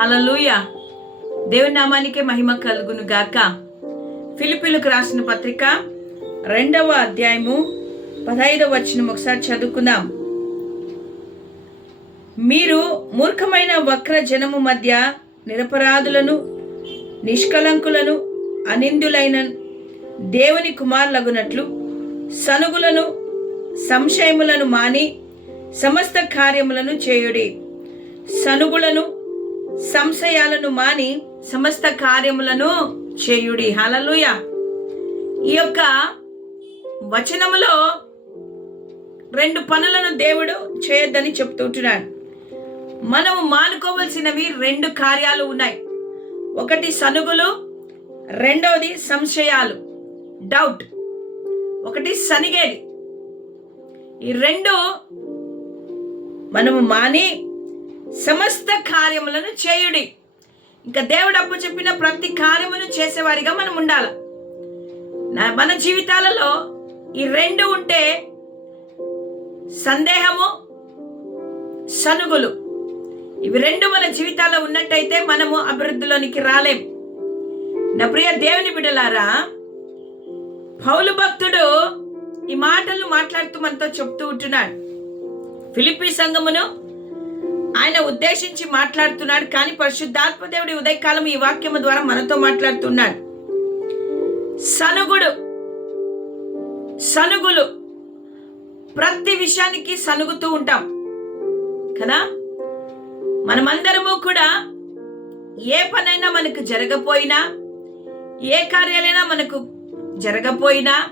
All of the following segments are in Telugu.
హలలుయ దేవుని నామానికే మహిమ కలుగును గాక. ఫిలిపిలకు రాసిన పత్రిక రెండవ అధ్యాయము పదహైదవ వచనం ఒకసారి చదువుకుందాం. మీరు మూర్ఖమైన వక్ర జనము మధ్య నిరపరాధులను నిష్కలంకులను అనిందులైన దేవుని కుమారులగునట్లు సనుగులను సంశయములను మాని సమస్త కార్యములను చేయుడి. సనుగులను సంశయాలను మాని సమస్త కార్యములను చేయుడి. హలలుయ ఈ యొక్క వచనములో రెండు పనులను దేవుడు చేయొద్దని చెప్తుంటున్నాడు. మనము మానుకోవలసినవి రెండు కార్యాలు ఉన్నాయి. ఒకటి సనుగులు రెండవది సంశయాలు డౌట్. ఒకటి సనిగేది. ఈ రెండు మనము మాని సమస్త కార్యములను చేయుడి. ఇంకా దేవుడు అప్పు చెప్పిన ప్రతి కార్యమును చేసేవారిగా మనం ఉండాలి. నా- మన జీవితాలలో ఈ రెండు ఉంటే సందేహము సనుగులు. ఇవి రెండు మన జీవితాల్లో ఉన్నట్టయితే మనము అభివృద్ధిలోనికి రాలేం. నా ప్రియ దేవుని బిడలారా పౌలు భక్తుడు ఈ మాటలు మాట్లాడుతూ మనతో చెప్తూ ఉంటున్నాడు. ఫిలిపి సంఘమును ఆయన ఉద్దేశించి మాట్లాడుతున్నాడు కానీ పరిశుద్ధాత్మ దేవుడి ఉదయకాలం ఈ వాక్యము ద్వారా మనతో మాట్లాడుతున్నాడు. సనుగుడు సనుగులు ప్రతి విషయానికి సనుగుతూ ఉంటాం కదా? మనమందరము కూడా ఏ పనైనా మనకు జరగపోయినా ఏ కార్యాలైనా మనకు జరగపోయినా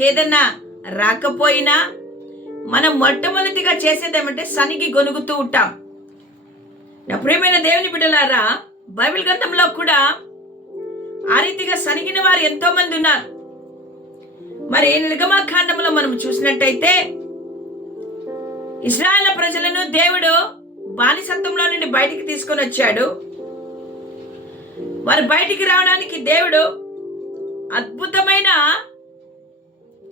ఏదైనా రాకపోయినా మనం మొట్టమొదటిగా చేసేదేమంటే సనిగి గొనుగుతూ ఉంటాం. నా ప్రియమైన దేవుని బిడ్డలారా బైబిల్ గ్రంథంలో కూడా ఆ రీతిగా సనిగిన వారు ఎంతో మంది ఉన్నారు. మరి నిర్గమాకాండంలో మనం చూసినట్టయితే ఇస్రాయల్ ప్రజలను దేవుడు బానిసత్వంలో నుండి బయటికి తీసుకొని వచ్చాడు. వారు బయటికి రావడానికి దేవుడు అద్భుతమైన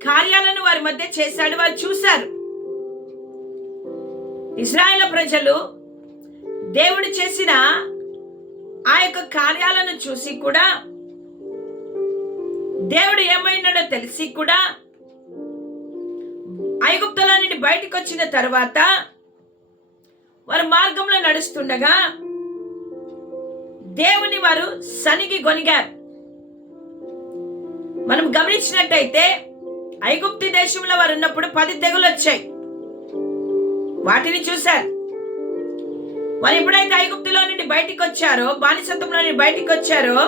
కార్యాలను వారి మధ్య చేశాడు వారు చూశారు. ఇస్రాయల్ ప్రజలు దేవుడు చేసిన ఆ యొక్క కార్యాలను చూసి కూడా దేవుడు ఏమైనాడో తెలిసి కూడా ఐగుప్తుల నుండి బయటకు వచ్చిన తర్వాత వారు మార్గంలో నడుస్తుండగా దేవుని వారు సనిగి గొనిగారు. మనం గమనించినట్టయితే ఐగుప్తి దేశంలో వారు ఉన్నప్పుడు పది తెగులు వచ్చాయి. వాటిని చూశారు. వారు ఎప్పుడైతే ఐగుప్తులో నుండి బయటికి వచ్చారో బానిసత్వంలో నుండి బయటికి వచ్చారో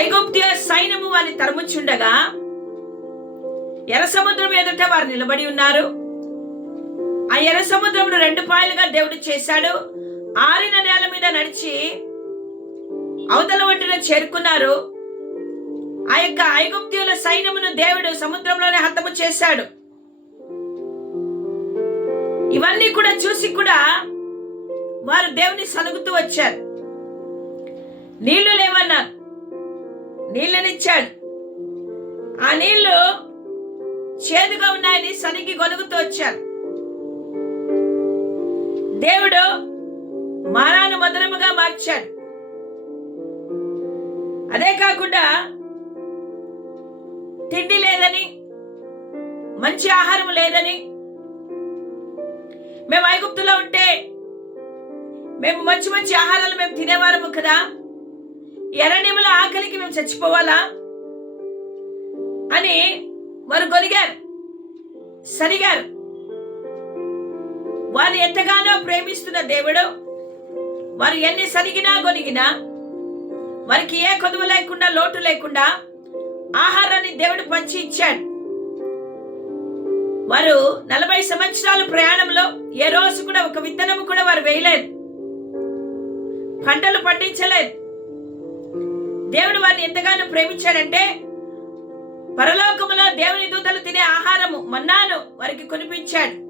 ఐగుప్తియ సైన్యము వారిని తరుముచుండగా ఎర్ర సముద్రం ఎదుట వారు నిలబడి ఉన్నారు. ఆ ఎర్ర సముద్రమును రెండు పాయలుగా దేవుడు చేశాడు. ఆరిన నేల మీద నడిచి అవతల ఒడ్డున చేరుకున్నారు. ఆ యొక్క ఐగుప్తియుల సైన్యమును దేవుడు సముద్రంలోనే హతము చేశాడు. ఇవన్నీ కూడా చూసి కూడా వారు దేవుని సలుగుతూ వచ్చారు. నీళ్ళు లేవన్నారు. నీళ్ళనిచ్చాడు. ఆ నీళ్ళు చేదుగా ఉన్నాయని సనికి గొనుగుతూ వచ్చారు. దేవుడు మారాను మధురముగా మార్చాడు. అదే కాకుండా తిండి లేదని మంచి ఆహారం లేదని మేము ఐగుప్తులో ఉంటే మేము మంచి మంచి ఆహారాలు మేము తినేవారము కదా? ఎర్రనిముల ఆకలికి మేము చచ్చిపోవాలా? అని వారు కొనిగారు సరిగారు. వారు ఎంతగానో ప్రేమిస్తున్న దేవుడు వారు ఎన్ని సరిగినా గొనిగినా వారికి ఏ కొదువు లేకుండా లోటు లేకుండా ఆహారాన్ని దేవుడు పంచి ఇచ్చాడు. వారు నలభై సంవత్సరాల ప్రయాణంలో ఏ రోజు కూడా ఒక విత్తనము కూడా వారు వేయలేదు. పంటలు పండించలేదు. దేవుడు వారిని ఎంతగానో ప్రేమించాడంటే పరలోకములో దేవుని దూతలు తినే ఆహారము మన్నాను వారికి కొనిపించాడు.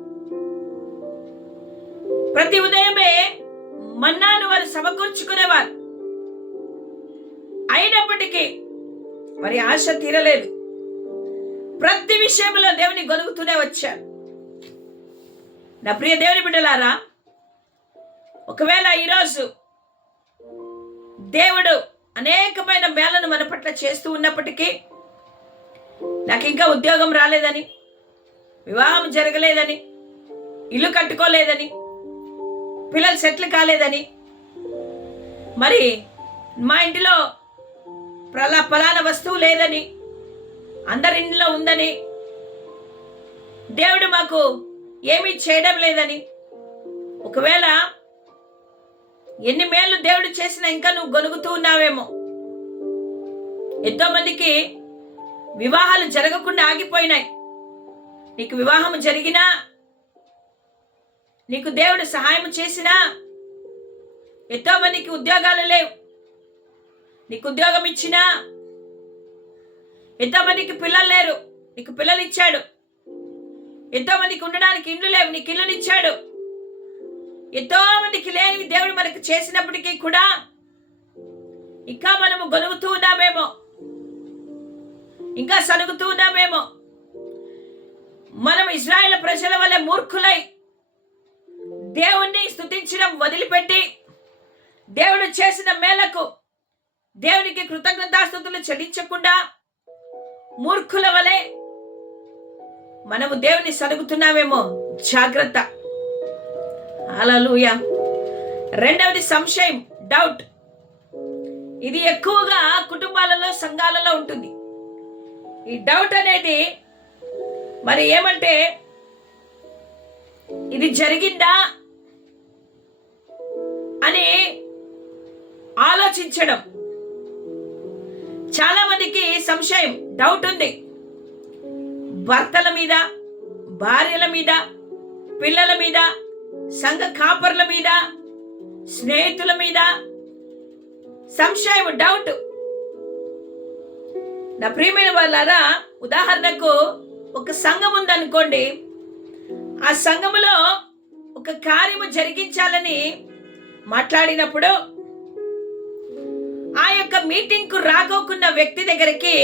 ప్రతి ఉదయమే మన్నాను వారు సమకూర్చుకునేవారు. అయినప్పటికీ వారి ఆశ తీరలేదు. ప్రతి విషయంలో దేవుని గొలుగుతూనే వచ్చారు. నా ప్రియ దేవుని బిడ్డలారా ఒకవేళ ఈరోజు దేవుడు అనేకమైన మేళను మన పట్ల చేస్తూ ఉన్నప్పటికీ నాకు ఇంకా ఉద్యోగం రాలేదని వివాహం జరగలేదని ఇల్లు కట్టుకోలేదని పిల్లలు సెటిల్ కాలేదని మరి మా ఇంటిలో ప్రలా ఫలానా వస్తువు లేదని అందరి ఇంట్లో ఉందని. దేవుడు మాకు ఏమీ చేయడం లేదని. ఒకవేళ ఎన్ని మేలు దేవుడు చేసినా ఇంకా నువ్వు గొనుగుతూ ఉన్నావేమో. ఎంతో మందికి వివాహాలు జరగకుండా ఆగిపోయినాయి. నీకు వివాహం జరిగినా నీకు దేవుడు సహాయం చేసినా ఎంతో మందికి ఉద్యోగాలు లేవు. నీకు ఉద్యోగం ఇచ్చినా ఎంతోమందికి పిల్లలు లేరు. నీకు పిల్లలు ఇచ్చాడు. ఎంతో మందికి ఉండడానికి ఇండ్లు లేవు. నీకు ఇల్లుని ఇచ్చాడు. ఎంతో మందికి లేనివి దేవుడు మనకు చేసినప్పటికీ కూడా ఇంకా మనము గొనుగుతూ ఉన్నామేమో. ఇంకా సనుగుతూ ఉన్నామేమో. మనం ఇజ్రాయెల్ ప్రజల వల్ల మూర్ఖులై దేవుణ్ణి స్తుతించడం వదిలిపెట్టి దేవుడు చేసిన మేలకు దేవునికి కృతజ్ఞతాస్థుతులు చెల్లించకుండా మూర్ఖుల వలె మనము దేవుని సరుగుతున్నామేమో జాగ్రత్త. హల్లెలూయా. రెండవది సంశయం డౌట్. ఇది ఎక్కువగా కుటుంబాలలో సంఘాలలో ఉంటుంది. ఈ డౌట్ అనేది మరి ఏమంటే ఇది జరిగిందా అని ఆలోచించడం. చాలా మందికి సంశయం డౌట్ ఉంది. భర్తల మీద భార్యల మీద పిల్లల మీద సంఘ కాపర్ల మీద స్నేహితుల మీద సంశయం డౌట్ నా ప్రియమైన వాళ్ళారా ఉదాహరణకు ఒక సంఘం ఉందనుకోండి. ఆ సంఘములో ఒక కార్యము జరిగించాలని మాట్లాడినప్పుడు ఆ యొక్క మీటింగ్కు రాకోకున్న వ్యక్తి దగ్గరికి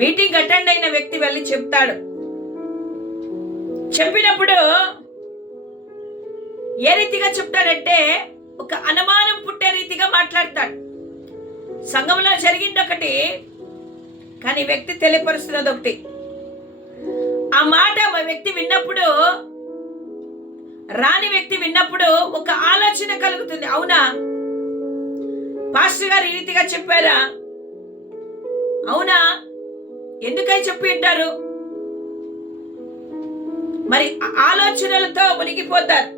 మీటింగ్ అటెండ్ అయిన వ్యక్తి వెళ్ళి చెప్తాడు. చెప్పినప్పుడు ఏ రీతిగా చెప్తాడంటే ఒక అనుమానం పుట్టే రీతిగా మాట్లాడతాడు. సంఘంలో జరిగింది ఒకటి కానీ వ్యక్తి తెలియపరుస్తున్నది ఒకటి. ఆ మాట వ్యక్తి విన్నప్పుడు రాని వ్యక్తి విన్నప్పుడు ఒక ఆలోచన కలుగుతుంది. అవునా? పాస్టర్ గారు ఈ రీతిగా చెప్పారా? అవునా? ఎందుకై చెప్పి ఉంటారు? మరి ఆలోచనలతో మునిగిపోతారు.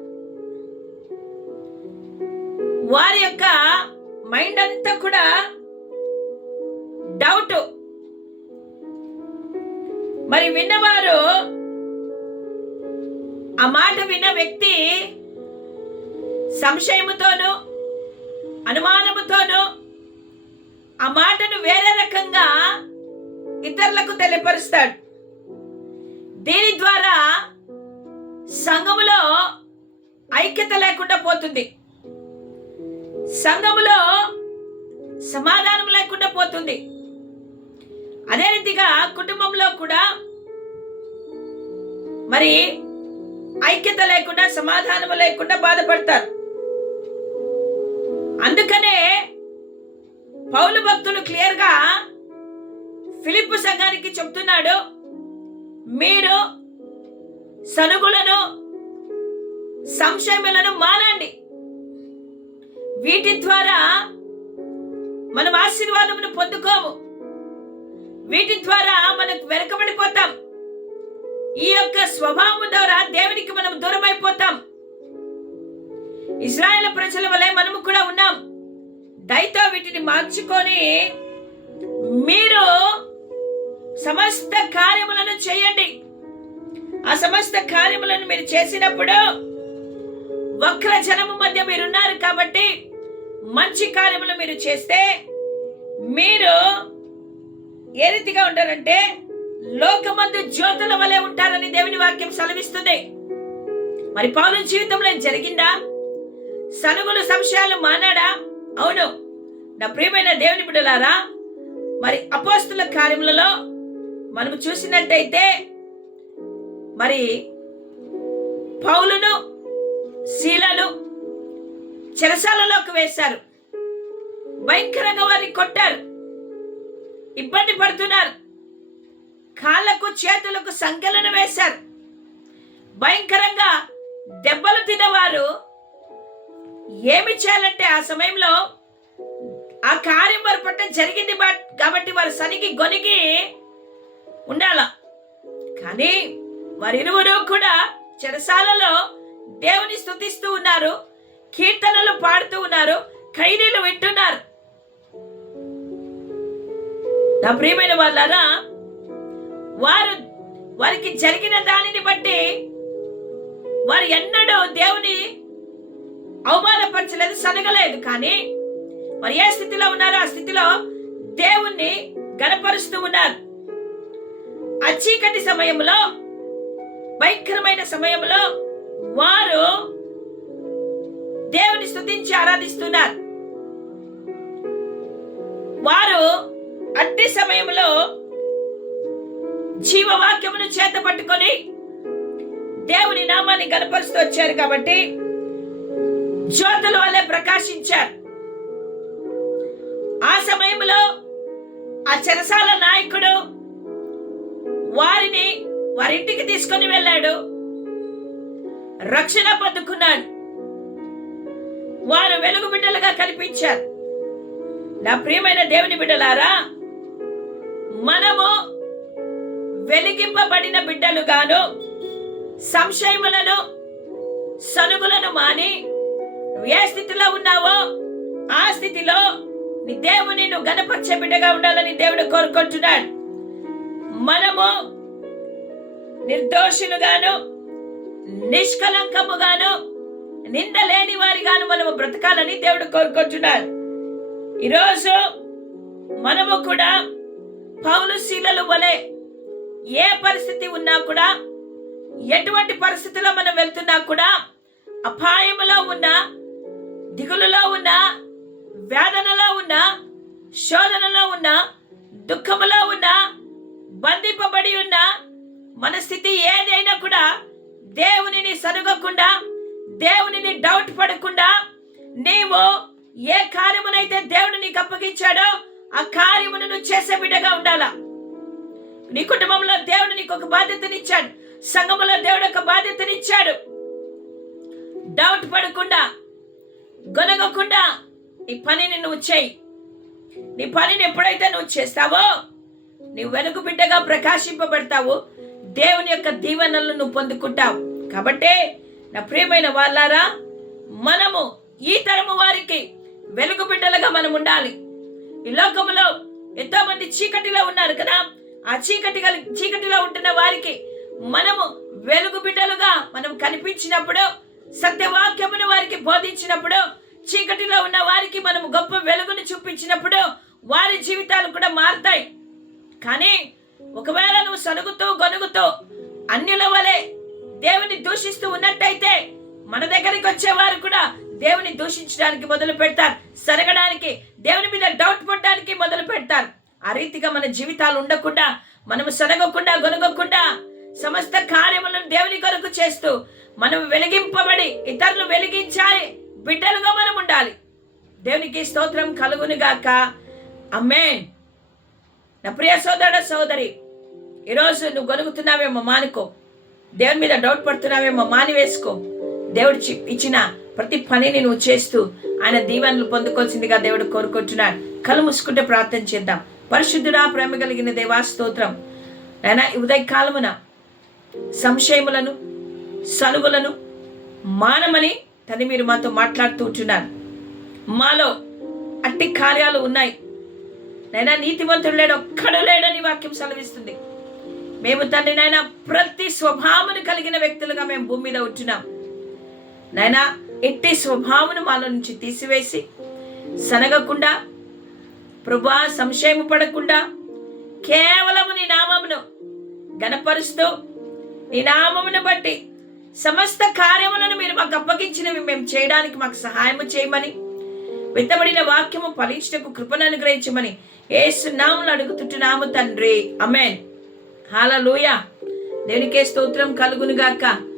వారి యొక్క మైండ్ అంతా కూడా డౌట్. మరి విన్నవారు ఆ మాట విన్న వ్యక్తి సంశయముతోనూ అనుమానముతోనూ ఆ మాటను వేరే రకంగా ఇతరులకు తెలియపరుస్తాడు. దీని ద్వారా సంఘములో ఐక్యత లేకుండా పోతుంది. సంఘములో సమాధానం లేకుండా పోతుంది. అదే రీతిగా కుటుంబంలో కూడా మరి ఐక్యత లేకుండా సమాధానం లేకుండా బాధపడతారు. అందుకనే పౌలు భక్తులు క్లియర్గా ఫిలిప్ సంఘానికి చెప్తున్నాడు మీరు సనుగులను సంశయములను మానండి. వీటి ద్వారా మనం ఆశీర్వాదమును పొందుకోము. వీటి ద్వారా మనకు వెనకబడిపోతాం. ఈ యొక్క స్వభావం ద్వారా దేవునికి మనం దూరమైపోతాం. అయిపోతాం ఇజ్రాయెల్ ప్రజల వలె మనము కూడా ఉన్నాం. దయతో వీటిని మార్చుకొని మీరు సమస్త కార్యములను చేయండి. ఆ సమస్త కార్యములను మీరు చేసినప్పుడు వక్ర జనము మధ్య మీరున్నారు కాబట్టి మంచి కార్యములు మీరు చేస్తే మీరు ఏ రీతిగా ఉంటారంటే లోకమందు జ్యోతుల వలె ఉంటారని దేవుని వాక్యం సెలవిస్తుంది. మరి పౌరుల జీవితంలో జరిగిందా? సనుగులు సంశయాలు మానాడా? అవును. నా ప్రియమైన దేవుని బిడ్డలారా మరి అపోస్తుల కార్యములలో మనం చూసినట్టయితే మరి పౌలును శీలను చెరసాలలోకి వేశారు. భయంకరంగా వారిని కొట్టారు. ఇబ్బంది పడుతున్నారు. కాళ్ళకు చేతులకు సంఖ్యలను వేశారు. భయంకరంగా దెబ్బలు తిన్నవారు ఏమి చేయాలంటే ఆ సమయంలో ఆ కార్యం వారి పట్ల జరిగింది బట్- కాబట్టి వారు సనికి గొనిగి ఉండాల. కానీ వారిరువురు కూడా చెరసాలలో దేవుని స్థుతిస్తూ ఉన్నారు కీర్తనలు పాడుతూ ఉన్నారు ఖైదీలు వింటున్నారు. నా ప్రియమైన వాళ్ళారా వారు వారికి జరిగిన దానిని బట్టి వారు ఎన్నడూ దేవుని అవమానపరచలేదు సనగలేదు. కానీ మరి ఏ స్థితిలో ఉన్నారో? ఆ స్థితిలో దేవుణ్ణి గనపరుస్తూ ఉన్నారు. ఆ చీకటి సమయంలో భయంకరమైన సమయంలో వారు దేవుని స్థుతించి ఆరాధిస్తున్నారు. వారు అట్టి సమయంలో జీవవాక్యమును చేత పట్టుకొని దేవుని నామాన్ని గనపరుస్తూ వచ్చారు కాబట్టి జ్యోతుల వల్లే ప్రకాశించారు. ఆ సమయంలో ఆ చెరసాల నాయకుడు వారిని వారింటికి తీసుకొని వెళ్ళాడు. రక్షణ పొందుకున్నాడు. వారు వెలుగు బిడ్డలుగా కనిపించారు. నా ప్రియమైన దేవుని బిడ్డలారా మనము వెలిగింపబడిన బిడ్డలుగాను సంశయములను సనుగులను మాని నువ్వు ఏ స్థితిలో ఉన్నావో ఆ స్థితిలో నీ దేవుని నువ్వు గణపరిచే బిడ్డగా ఉండాలని దేవుడు కోరుకుంటున్నాడు. మనము నిర్దోషులుగాను నిష్కలంకముగాను నింద లేని వారిగాను మనము బ్రతకాలని దేవుడు కోరుకుంటున్నాడు. ఈరోజు మనము కూడా పౌలు శీలలు వలె ఏ పరిస్థితి ఉన్నా కూడా ఎటువంటి పరిస్థితిలో మనం వెళ్తున్నా కూడా అపాయములో ఉన్న దిగులులో ఉన్న వేదనలో ఉన్న శోధనలో ఉన్న దుఃఖములో ఉన్న బంధింపబడి ఉన్న మన స్థితి ఏదైనా కూడా దేవునిని సరుగకుండా దేవునిని డౌట్ పడకుండా నీవు ఏ కార్యమునైతే దేవుడు నీకు అప్పగించాడో ఆ కార్యమును నువ్వు చేసే బిడ్డగా ఉండాలా? నీ కుటుంబంలో దేవుడు నీకు ఒక బాధ్యతనిచ్చాడు. సంఘములో దేవుడు ఒక బాధ్యతనిచ్చాడు. డౌట్ పడకుండా గొనగకుండా నీ పనిని నువ్వు చేయి. నీ పనిని ఎప్పుడైతే నువ్వు చేస్తావో నీ వెనుక బిడ్డగా ప్రకాశింపబడతావు. దేవుని యొక్క దీవెనలను నువ్వు పొందుకుంటావు. కాబట్టి నా ప్రియమైన వాళ్ళారా మనము ఈ తరము వారికి వెలుగు బిడ్డలుగా మనం ఉండాలి. ఈ లోకములో ఎంతో మంది చీకటిలో ఉన్నారు కదా ఆ చీకటి చీకటిలో ఉంటున్న వారికి మనము వెలుగు బిడ్డలుగా మనం కనిపించినప్పుడు సత్యవాక్యమును వారికి బోధించినప్పుడు చీకటిలో ఉన్న వారికి మనము గొప్ప వెలుగును చూపించినప్పుడు వారి జీవితాలు కూడా మారుతాయి. కానీ ఒకవేళ నువ్వు సనుగుతూ గొనుగుతూ అన్యుల వలె దేవుని దూషిస్తూ ఉన్నట్టయితే మన దగ్గరికి వచ్చేవారు కూడా దేవుని దూషించడానికి మొదలు పెడతారు. సరగడానికి దేవుని మీద డౌట్ పడడానికి మొదలు పెడతారు. ఆ రీతిగా మన జీవితాలు ఉండకుండా మనము సరగకుండా గొనగకుండా సమస్త కార్యములను దేవుని కొరకు చేస్తూ మనం వెలిగింపబడి ఇతరులు వెలిగించాలి. బిడ్డలుగా మనం ఉండాలి. దేవునికి స్తోత్రం కలుగునుగాక అమ్మే నా ప్రియ సోదరుడ సోదరి ఈరోజు నువ్వు గొలుగుతున్నావేమో మానుకో. దేవుని మీద డౌట్ పడుతున్నావేమో మాని వేసుకో దేవుడు చి- ఇచ్చిన ప్రతి పనిని నువ్వు చేస్తూ ఆయన దీవెనలు పొందుకోవాల్సిందిగా దేవుడు కోరుకుంటున్నాడు. కళ్ళు మూసుకుంటే ప్రార్థన చేద్దాం. పరిశుద్ధుడా ప్రేమ కలిగిన దేవా స్తోత్రం. నాయన ఉదయకాలమున సంశయములను సలువులను మానమని తని మీరు మాతో మాట్లాడుతూ ఉంటున్నారు. మాలో అట్టి కార్యాలు ఉన్నాయి. నైనా నీతివంతుడు లేడు ఒక్కడు లేడని వాక్యం సెలవిస్తుంది. మేము తండ్రి నాయన ప్రతి స్వభావమును కలిగిన వ్యక్తులుగా మేము భూమి మీద ఉంటున్నాం. నైనా ఎట్టి స్వభావమును మాలో నుంచి తీసివేసి సనగకుండా ప్రభా సంశయము పడకుండా కేవలము నీ నామమును గనపరుస్తూ నీ నామమును బట్టి సమస్త కార్యములను మీరు మాకు అప్పగించినవి మేము చేయడానికి మాకు సహాయము చేయమని విత్తబడిన వాక్యము ఫలించటకు కృపను అనుగ్రహించమని ఏసు నాములు అడుగుతుంటున్నాము తండ్రి. అమెన్ హాలూయ దేవునికే స్తోత్రం కలుగునుగాక.